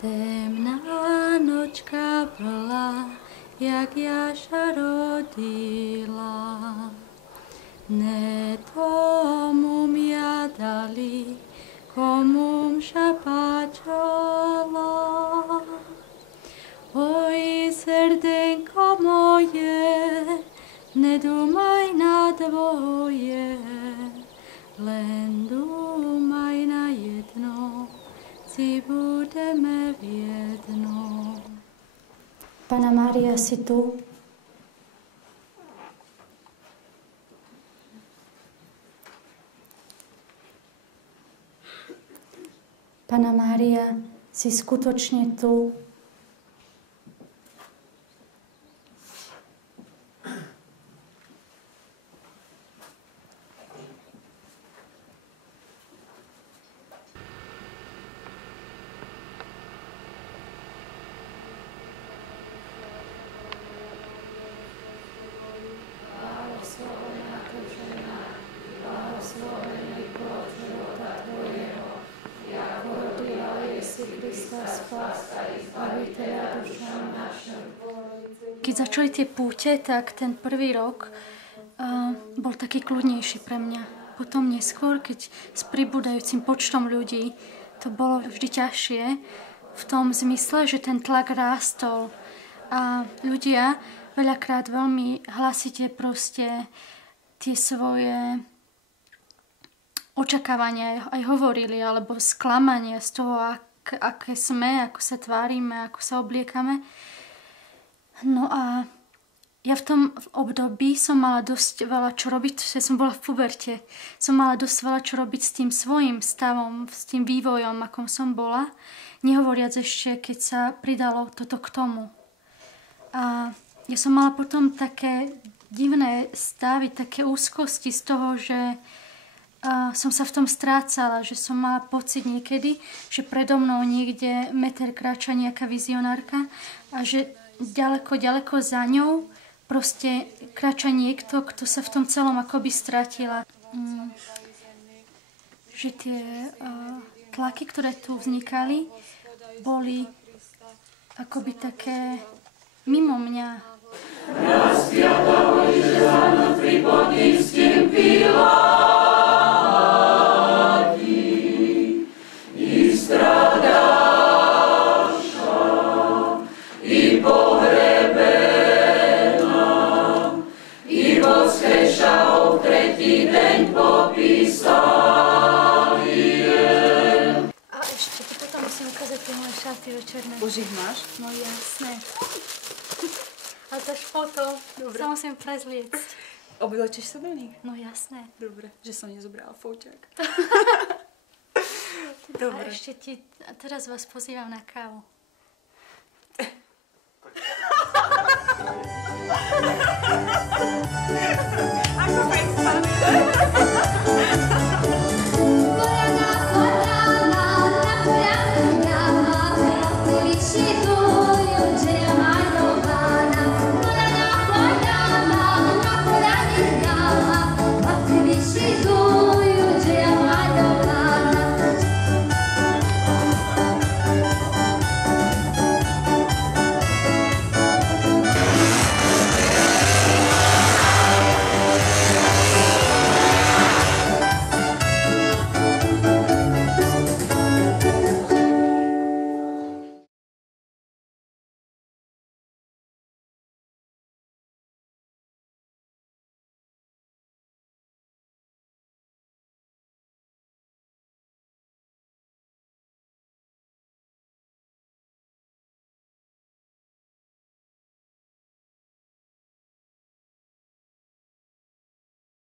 Temná nočka bola, jak Jaša rodila. Ne tomu mia dali, komu mša páčala. Oj, srdenko moje, nedumaj na dvoje, len dumaj na jedno, si budeme v jedno. Panna Mária, si tu? Panna Mária, si skutočne tu? Keď začali tie púte, tak ten prvý rok bol taký kľudnejší pre mňa. Potom neskôr, keď s pribúdajúcim počtom ľudí, to bolo vždy ťažšie v tom zmysle, že ten tlak rástol. A ľudia veľakrát veľmi hlasite proste tie svoje očakávania aj hovorili, alebo sklamanie z toho, aké sme, ako sa tvárime, ako sa obliekame. No a ja v tom období som mala dosť veľa čo robiť, že som bola v puberte. Som mala dosť veľa čo robiť s tým svojím stavom, s tým vývojom, akom som bola. Nehovoriac ešte, keď sa pridalo toto k tomu. A ja som mala potom také divné stavy, také úzkosti z toho, že som sa v tom strácala, že som mala pocit niekedy, že predo mnou niekde meter kráča nejaká vizionárka a že ďaleko, ďaleko za ňou proste kráča niekto, kto sa v tom celom akoby stratila. Že tie tlaky, ktoré tu vznikali, boli akoby také mimo mňa. Rozpiata Mojžiš ráno pri Pontímskym Piláti i stradáša, i pohrebená, i voskreša o tretí deň popísali je. A ešte, potom musím ukázať tie moje šaty večerné. Už ich máš? No jasné. A to až potom sa musím prezliecť. Oblečeš sa do nich? No jasné. Dobre, že som nezobrala foťák. Dobre. A ešte teraz vás pozývam na kávu. Ako predstavíš?